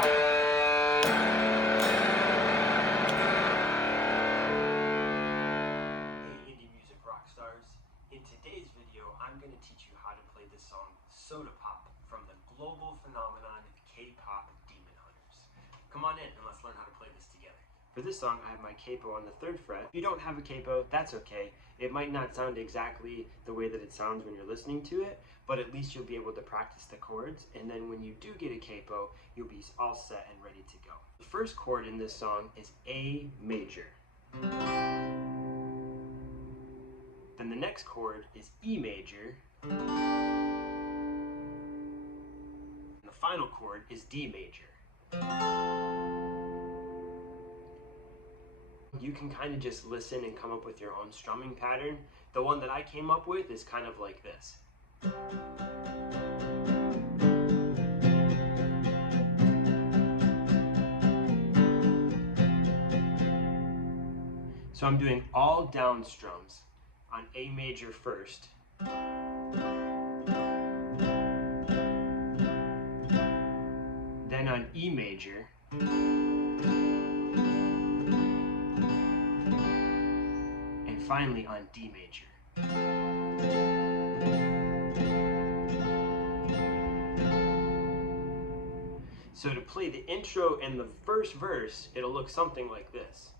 In today's video, I'm going to teach you how to play the song Soda Pop from the global phenomenon K-Pop Demon Hunters. Come on in and let's learn how to play this together. For this song, I have my capo on the 3rd fret. If you don't have a capo, that's okay. It might not sound exactly the way that it sounds when you're listening to it, but at least you'll be able to practice the chords, and then when you do get a capo, you'll be all set and ready to go. The first chord in this song is A major. Then the next chord is E major. And the final chord is D major. You can kind of just listen and come up with your own strumming pattern. The one that I came up with is kind of like this. So I'm doing all down strums on A major first. Then on E major. And finally on D major. So to play the intro and the first verse, it'll look something like this.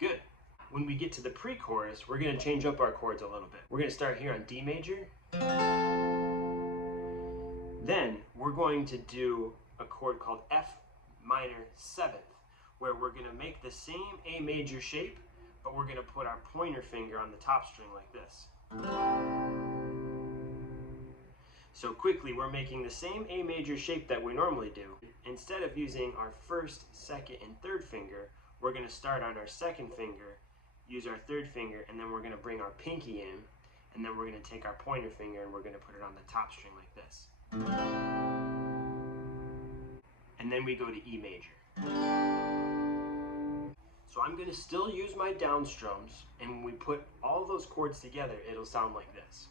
Good. When we get to the pre-chorus, we're going to change up our chords a little bit. We're going to start here on D major. Then we're going to do a chord called F minor 7th, where we're going to make the same A major shape, but we're going to put our pointer finger on the top string like this. So quickly, we're making the same A major shape that we normally do. Instead of using our 1st, 2nd, and 3rd finger, we're going to start on our 2nd finger, use our 3rd finger, and then we're going to bring our pinky in, and then we're going to take our pointer finger and we're going to put it on the top string like this. And then we go to E major. So I'm going to still use my down strums, and when we put all those chords together, it'll sound like this.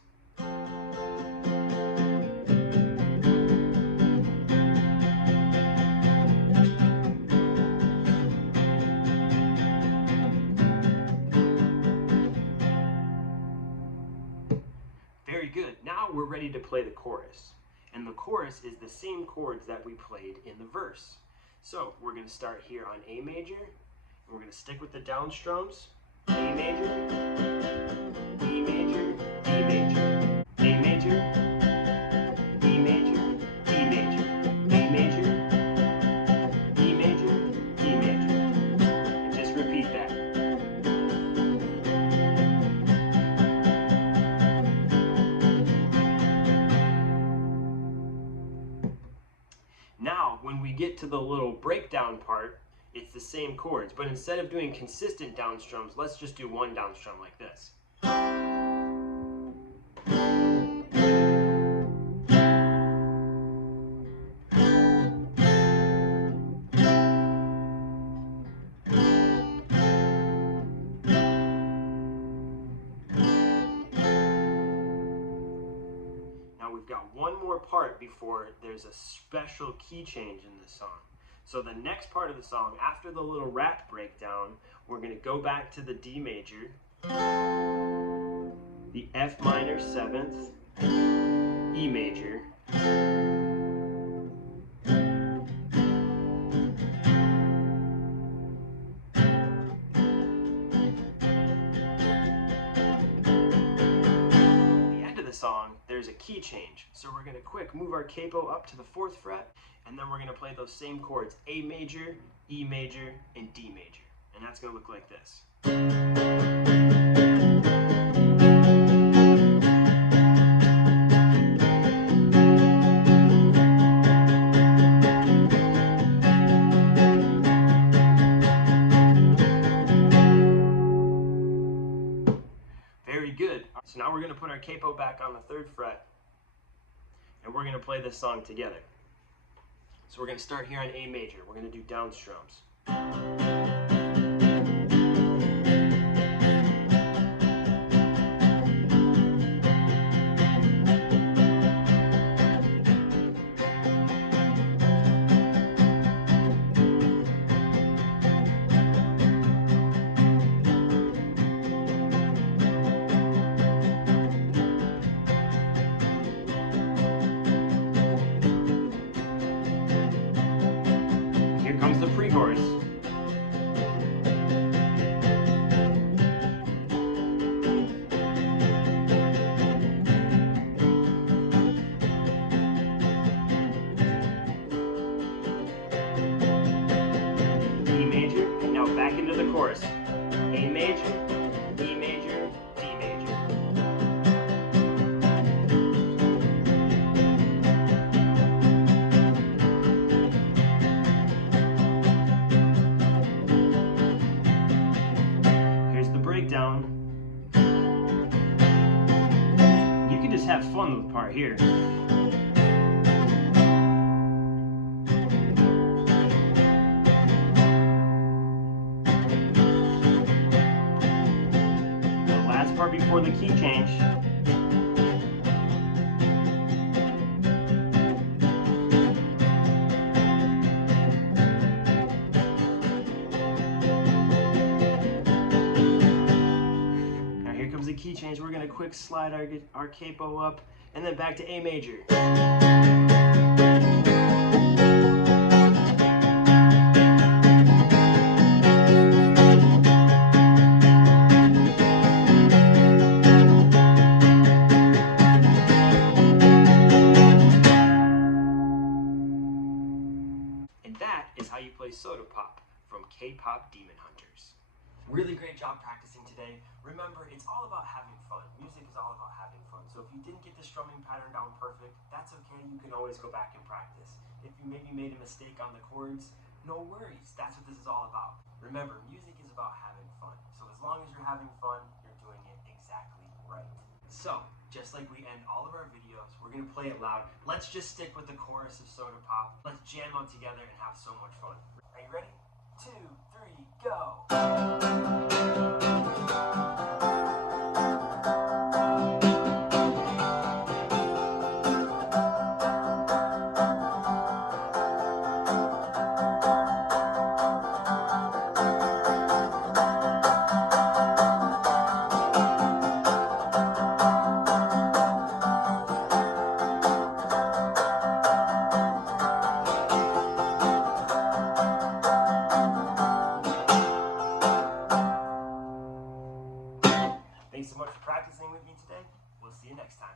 Very good. Now we're ready to play the chorus. And the chorus is the same chords that we played in the verse. So we're going to start here on A major. And we're going to stick with the down strums. A major, E major, D major, A major, E major, D major, A major, E major, D major. And just repeat that. Now, when we get to the little breakdown part, it's the same chords, but instead of doing consistent down strums, let's just do one down strum like this. Now we've got one more part before there's a special key change in this song. So the next part of the song, after the little rap breakdown, we're going to go back to the D major, the F minor 7th, E major, song, there's a key change. So we're going to quick move our capo up to the 4th fret, and then we're going to play those same chords, A major, E major, and D major. And that's going to look like this. Very good. So now we're going to put our capo back on the 3rd fret, and we're we're going to play this song together. So we're going to start here on A major. We're going to do down strums. Here comes the pre-chorus. E major, and now back into the chorus. A major, E major, D major. Here's the breakdown. You can just have fun with the part here. Part before the key change. Now here comes the key change. We're going to quick slide our capo up and then back to A major. That is how you play Soda Pop from KPop Demon Hunters. Really great job practicing today. Remember, it's all about having fun. Music is all about having fun. So if you didn't get the strumming pattern down perfect, that's okay. You can always go back and practice. If you maybe made a mistake on the chords, no worries. That's what this is all about. Remember, music is about having fun. So as long as you're having fun, you're doing it exactly right. So, just like we end all of our videos, we're going to play it loud. Let's just stick with the chorus of Soda Pop. Let's jam out together and have so much fun. Are you ready? 2, 3, go! Thanks so much for practicing with me today. We'll see you next time.